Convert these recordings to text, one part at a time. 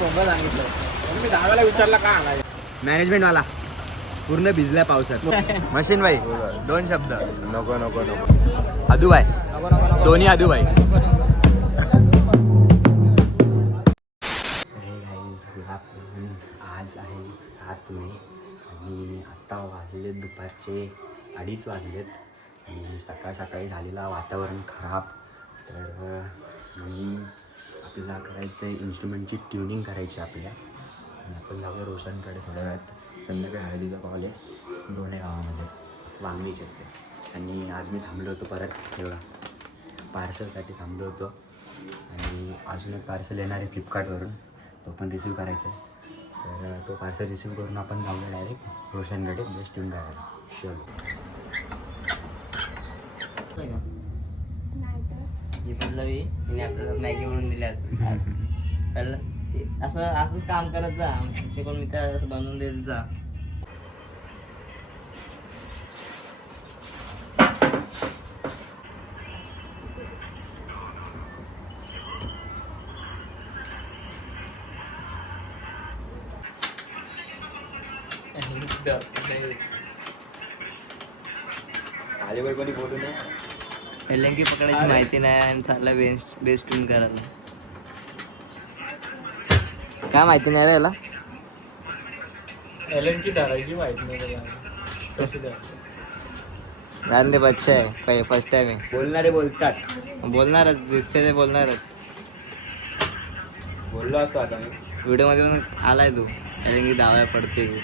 बोंबा सांगितलं मी दहाव्याला विचारला का आणायचं. मॅनेजमेंट वाला पूर्ण भिजलाय पावसात. मशीन भाई 2 शब्द. नको नको नको अदू भाई दोन्ही अदू भाई. आज आहे 7 मे आणि आत्ता वाजलेत दुपारचे 2:30 वाजलेत आणि सकाळ सकाळी झालेला वातावरण खराब. तर आपल्याला करायचं आहे इन्स्ट्रुमेंटची ट्युनिंग करायची आपल्या. आणि आपण जाऊया रोशनकडे थोड्या वेळात. संध्याकाळी हळदीचा कॉल आहे दोन्ही गावामध्ये वांगणीचे ते. आणि आज मी थांबलो होतो परत एवढा पार्सलसाठी थांबलो होतो. आणि अजून एक पार्सल येणार आहे फ्लिपकार्टवरून, तो पण रिसीव करायचा आहे. तर तो पार्सल रिसीव करून आपण जाऊया डायरेक्ट रोशनकडे बेस्ट ट्यून करायला. चलो आपल्याला मॅगी म्हणून दिल्यात कळलं. असंच काम करत जा. ते कोण मित्र असं बनवून देत जा. आलीवर कोणी बोलू नये. एलंकी पकडायची माहिती नाही आणि चालला बेस्ट ट्यून करायला. काय माहिती नाही रे याला. एलंकी धरायची माहिती नाही कशी जाण ते बच्चा आहे फर्स्ट टाइम आहे. बोलणारे बोलतात. बोलणारच दिसते ते बोलणारच. बोललो असतो आता मी. व्हिडिओ मध्ये पण आलाय तू एलंकी दाव्या पडते तू.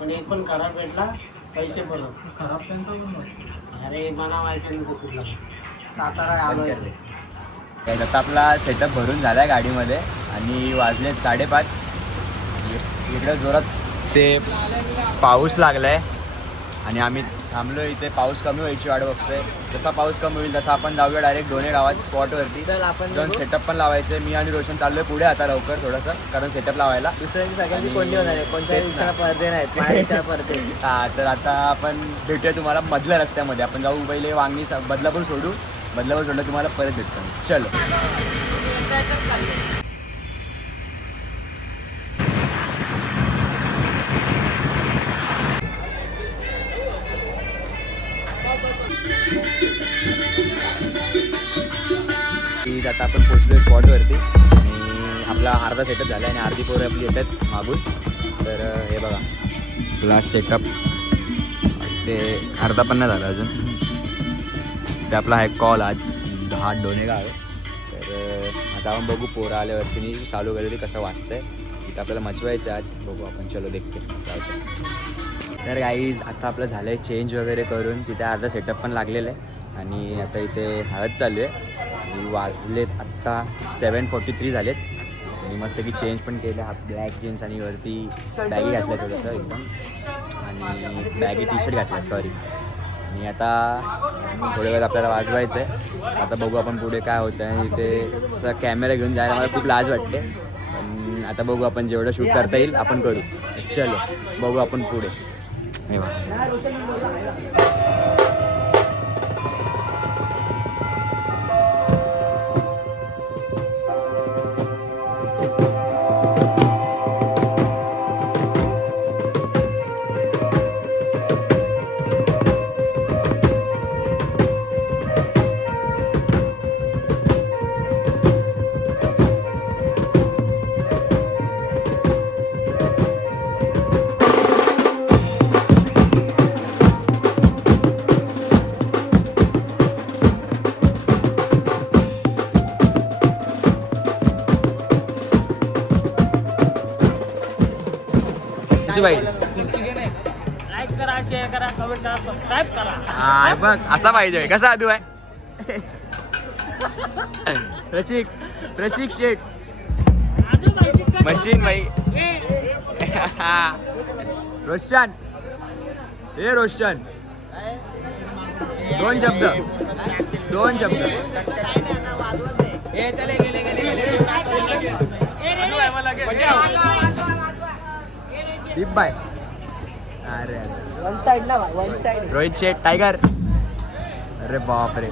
पण एक पण खराब भेटला पैसे परत. खराब त्यांचा पण. अरे मला माहिती नाही कुठला सातारा आलोय. आता आपला सेटअप भरून झाला आहे गाडीमध्ये आणि वाजले 5:30. इकडे जोरात ते पाऊस लागला आहे आणि आम्ही थांबलो इथे. पाऊस कमी व्हायची वाट बघतोय. जसा पाऊस कमी होईल तसा आपण जाऊया डायरेक्ट दोन्ही गावात स्पॉटवरती. तर आपण जाऊन सेटअप पण लावायचं. मी आणि रोशन चाललोय पुढे आता लवकर थोडंसं, कारण सेटअप लावायला. दुसऱ्यांची सगळ्यांची कोणती होणार आहे. कोणत्या दिवसाला पडदे नाहीत माझ्या पडदे. हां, तर आता आपण भेटूया तुम्हाला मधल्या रस्त्यामध्ये. आपण जाऊ पहिले वांगणी बदलापूर सोडू. बदलापूर सोडलं तुम्हाला परत भेटतो. चलो आता आपण पोचलोय स्पॉटवरती आणि आपला अर्धा सेटअप झाला आणि अर्धी पोरं आपली येतात मागून. तर हे बघा आपला सेटअप ते अर्धा पण नाही झाला अजून. ते आपला आहे कॉल आज 10 डोने गाव आहे. तर आता आपण बघू पोरं आल्यावरती मी चालू केलेली कसं वाचतंय. तिथं आपल्याला मचवायचं आज. बघू आपण. चलो देखते तर गाईज आता आपलं झालं आहे चेंज वगैरे करून. तिथे अर्धा सेटअप पण लागलेलं आहे आणि आता इथे हळद चालू आहे. वाजलेत आत्ता 7:43 झालेत आणि मस्त की चेंज पण केलं. हा ब्लॅक जीन्स आणि वरती बॅगी घातल्या थोडंसं एकदम आणि बॅगी टी शर्ट घातला सॉरी. आणि आता थोड्या वेळात आपल्याला वाजवायचं आहे. आता बघू आपण पुढे काय होतं आहे. इथे असा कॅमेरा घेऊन जायला मला खूप लाज वाटते, पण आता बघू आपण जेवढं शूट करता येईल आपण करू. चलो बघू आपण पुढे. हे भाई लाईक करा, शेअर करा, कमेंट करा, सबस्क्राईब करा. हा बघ असा पाहिजे. कसा अदू आहे रसिक शेठ मशीन भाई. रोशन हे रोशन 2 शब्द दीप बाय. अरे वन साइड ना वन साइड. रोहित शेठ टायगर अरे बापरे.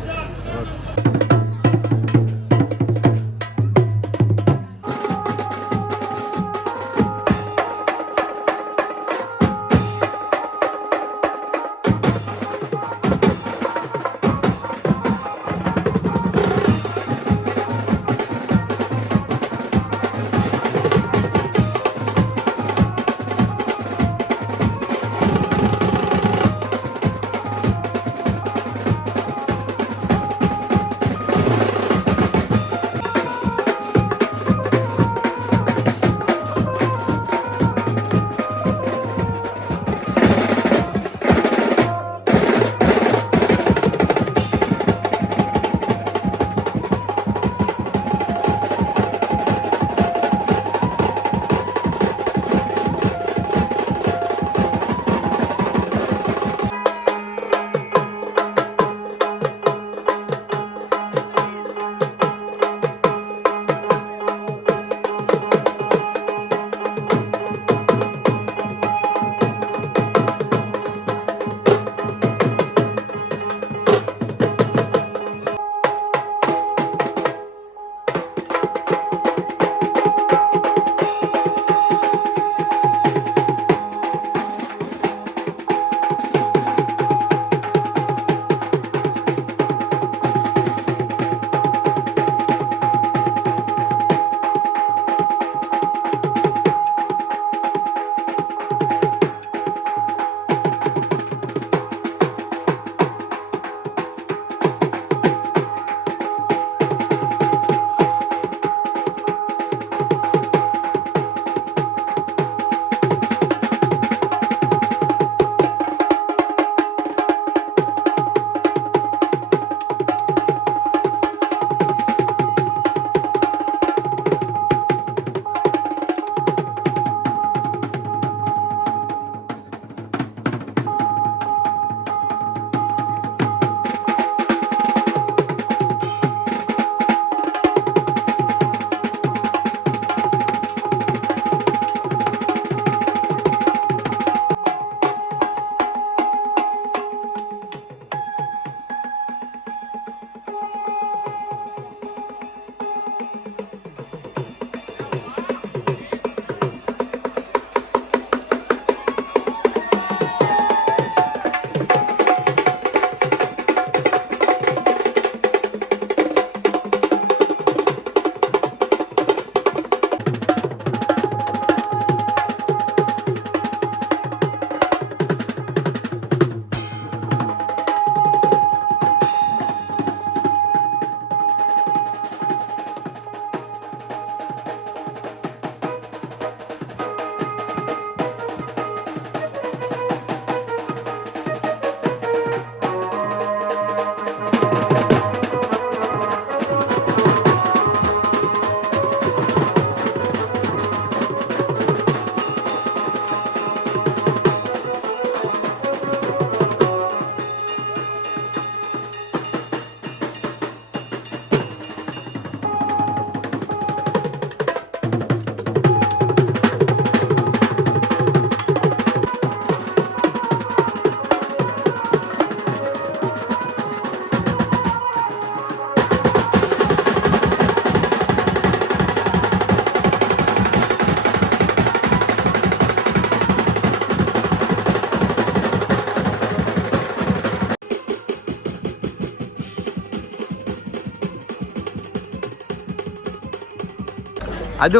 आदू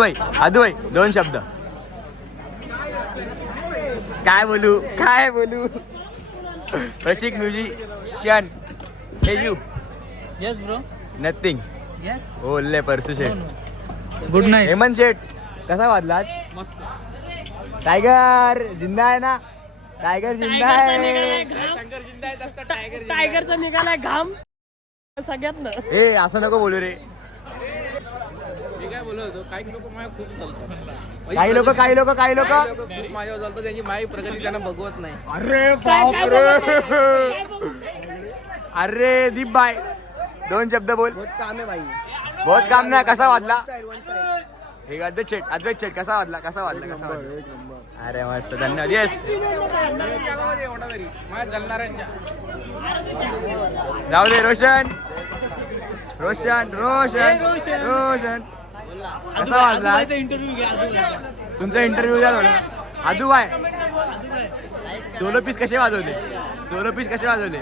भाई दोन शब्द. काय बोलू प्रशिक musician. Hey you. Yes bro. Nothing. Yes. ओले परसू शेठ. Good night. हेमंत शेठ कसा वाजला आज? मस्त. टायगर जिंदा आहे ना? टायगर जिंदा आहे. टायगरचा निघालाय घाम सगळ्यात ना. ए असं नको बोलू रे. मी काय बोलत होतो, काही लोक माझ्या खूप चालतात. काही लोक खूप माझ्यावर चालतात, त्यांची माझी प्रगती त्यांना बघवत नाही. अरे बापरे. अरे दीप बाय दोन शब्द बोल. काम आहे भाई. बहुत काम ना. कसा वाजला? हे अद्वैत शेट कसा वाटला अरे मस्त धन्यवाद यस एवढा तरी माझ्या जलणाऱ्यांच्या जाऊ दे रोशन कसा वाजला तुमचा इंटरव्ह्यू द्या थोडा आदू बाय सोलो पीस कसे वाजवले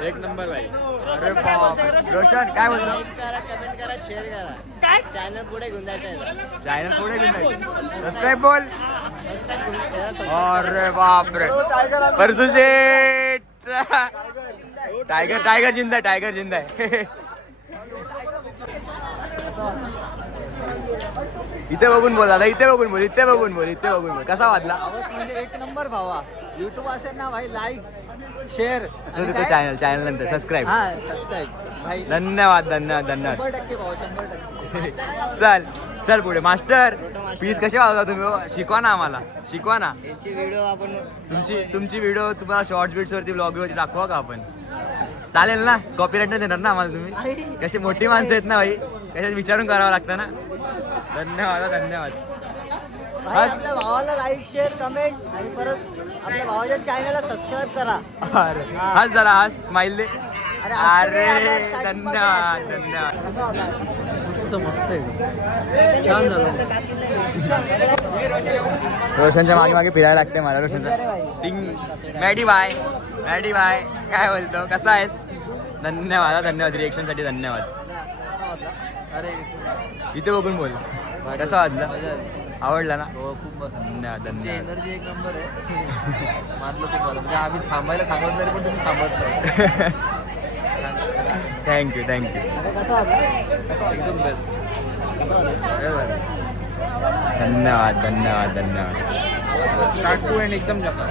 एक नंबर भाई अरे बाप रोशन काय बोलतो कमेंट करा शेअर करा चॅनल पुढे घेऊन जायचं सबस्क्राईब बोल अरे बाप रे परसू शेट टायगर जिंदा आहे इथे बघून बोल दादा इथे बघून बोल कसा वाटला आवाज म्हणजे एक नंबर भावा. युट्यूब असेल ना भाई, लाईक शेअर चॅनल नंतर सबस्क्राईब सबस्क्राईब भाई. धन्यवाद 100% भावा, 100%. चल पुढे मास्टर पीस कसे वाजवता तुम्ही शिकवा ना आम्हाला यांची व्हिडिओ आपण तुमची व्हिडिओ तुम्हाला शॉर्ट्स बिट्स वरती ब्लॉग वरती दाखवा का आपण चालेल ना कॉपीराईट नाही देणार ना आम्हाला तुम्ही कशी मोठी माणसं आहेत ना भाई कशात विचारून करावं लागतं ना धन्यवाद भाई आपल्या भावाला लाईक शेअर कमेंट आणि परत आपल्या भावाच्या चॅनलला सबस्क्राईब करा. अरे हस स्माइल दे अरे धन्यवाद मस्त आहे, छान झालं. रोशनच्या मागे फिरायला लागते मला रोशनचा टिंग मॅडी बाय काय बोलतो कसा आहेस धन्यवाद रिएक्शनसाठी धन्यवाद. अरे इथे बघून बोल कसा वाजला आवडला ना हो, खूप मस्त. धन्यवाद एनर्जी एक नंबर आहे. मानलं तुम्हाला म्हणजे आम्ही थांबायला सांगत नाही पण तुम्ही थांबत नाही. थँक्यू एकदम बेस्ट. धन्यवाद स्टार्ट टू एंड एकदम जाता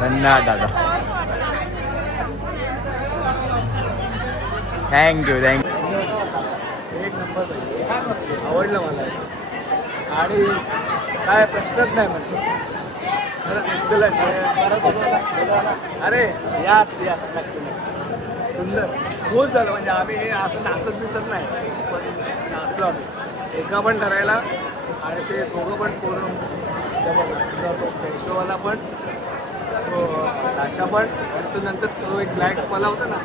धन्यवाद दादा थँक्यू एक नंबर आवडलं मला आणि काय प्रश्नच नाही म्हटलं खरंच एक्सलंट. अरे यास नक्की सुंदर खूप झालं म्हणजे आम्ही हे असं नाचत दिसत नाही पण नाचलो आम्ही एका पण ठरायला आणि ते दोघं पण पूर्ण फेस्टिवलला पण तो नाशा पण आणि तो नंतर तो एक ब्लॅकवाला होता ना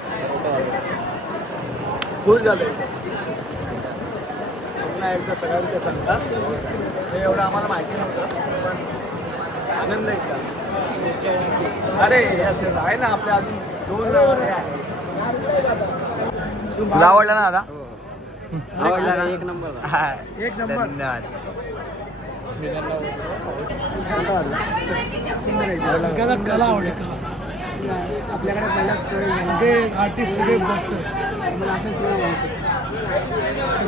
खूप झालं पुन्हा एकदा सगळ्यांच्या सांगतात हे एवढं आम्हाला माहिती नव्हतं पण आनंद येतात. अरे असं आहे ना आपल्या अजून 2 हे आहे. तुला आवडला ना दादा आवडला ना एक नंबर धन्यवाद कला आवडे कला आपल्याकडे पहिला सगळे आर्टिस्ट सगळे बसतात मला असं तुला वाटतं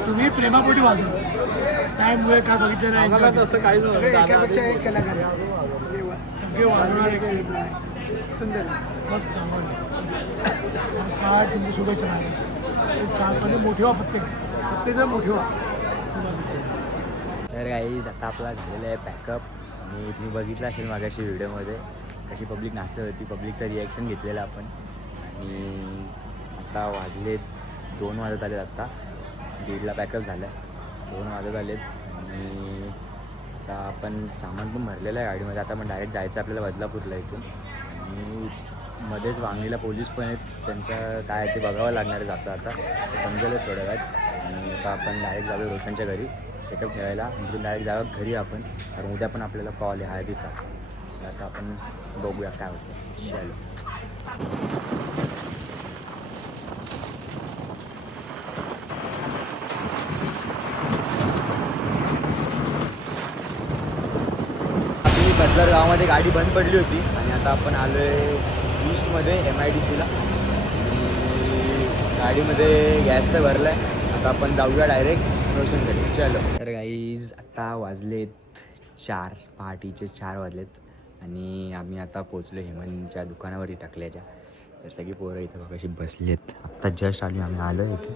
तुम्ही प्रेमापोटी वाजवता त्यामुळे काय बघितलं नाही असं काही सगळे एकापेक्षा एक कलाकार सगळे वाजवणार एक सुंदर मस्त काय तुमची शुभेच्छा नाही छानपणे मोठी व्हा प्रत्येक मोठी व्हा. तर गाईज आता आपला झालेला आहे पॅकअप आणि तुम्ही बघितलं असेल मागाशी व्हिडिओमध्ये कशी पब्लिक नाचत होती पब्लिकचं रिॲक्शन घेतलेलं आपण आणि आता वाजलेत 2 वाजत आलेत आत्ता 1:30ला पॅकअप झालं आहे 2 वाजत आलेत आणि आता आपण सामान पण भरलेलं आहे गाडीमध्ये आता आपण डायरेक्ट जायचं आपल्याला बदलापूरला इथून आणि मध्येच वांगीला पोलीस पण आहेत त्यांचं काय ते बघावं लागणार आहे जाता आता समजेलच थोड्या वेळात आणि आता आपण डायरेक्ट जाऊ रोशनच्या घरी सेटअप ठेवायला नंतर डायरेक्ट जावं घरी आपण कारण उद्या पण आपल्याला कॉल आहे हळदीचा आता आपण बघूया काय होतं चलो. आपली बदलार गावामध्ये गाडी बंद पडली होती आणि आता आपण आलो आहे ईस्टमध्ये MIDCला गाडीमध्ये गॅस तर भरला आहे आता आपण जाऊया डायरेक्ट रोशनकडे चलो. तर गाईज आता वाजलेत 4 पहाटेचे 4 वाजलेत आणि आम्ही आता पोचलो हेमंतच्या दुकानावरती टाकल्याच्या तर सगळी पोरं इथं बघा अशी बसलेत आत्ता जस्ट आम्ही आलो इथे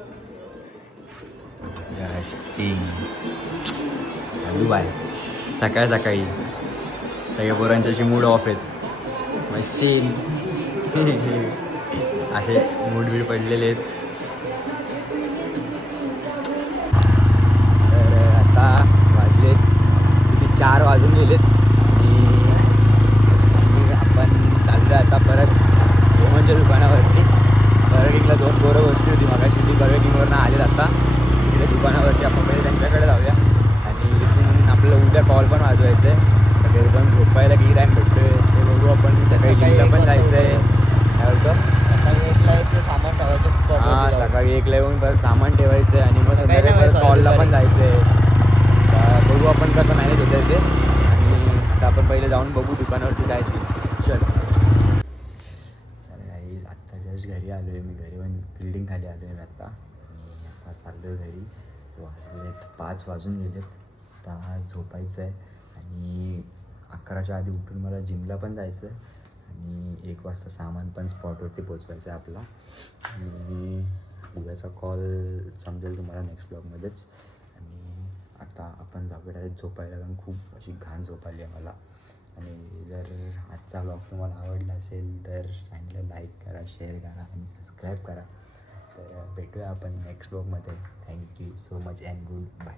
आलू बाय सकाळी सगळ्या पोरांचे अशी मूड ऑफ आहेत मशीन असे मूड बीड पडलेले आहेत. तर आता वाजलेत 4 वाजून गेलेत आणि आपण चाललो आता परत रोहनच्या दुकानावरती. बर्गर 2 पोरं बसली होती मगाशी, ती बर्गर किंगवरनं आलेत आता तिकडे दुकानावरती. आपण पहिले त्यांच्याकडे जाऊया आणि इथून आपल्याला उद्या कॉल पण वाजवायचं आहे. घरी पण झोपायला किती टाईम भेटतोय ते बघू आपण. सकाळी जिमला पण जायचं आहे. काय बोलतो? सकाळी 1ला यायचं, सामान ठेवायचं spot हां वरती. सकाळी 1ला येऊन परत सामान ठेवायचं आहे आणि मग सकाळी संध्याकाळी नाही परत कॉलला दुपारी. पण जायचं आहे. बघू आपण कसं मॅनेज होतं आहे ते. आणि आता आपण पहिले जाऊन बघू दुकानावरती जायची. चल गाईज आत्ता जस्ट घरी आलो आहे मी. घरी पण बिल्डिंग खाली आलो आहे मी आत्ता. आणि आता चाललो आहे घरी. वाजलेत 5 वाजून गेलेत. आता झोपायचं आहे आणि 11च्या आधी उठून मला जिमला पण जायचं आहे आणि 1 वाजता सामान पण स्पॉटवरती पोचवायचं आहे आपला. आणि उद्याचा कॉल समजेल तुम्हाला नेक्स्ट ब्लॉगमध्येच. आणि आता आपण जाऊया डायरेक्ट झोपायला, कारण खूप अशी घाण झोप आली आहे मला. आणि जर आजचा ब्लॉग तुम्हाला आवडला असेल तर चॅनलला लाईक करा, शेअर करा आणि सबस्क्राईब करा. तर भेटूया आपण नेक्स्ट ब्लॉगमध्ये. Thank you so much and good bye.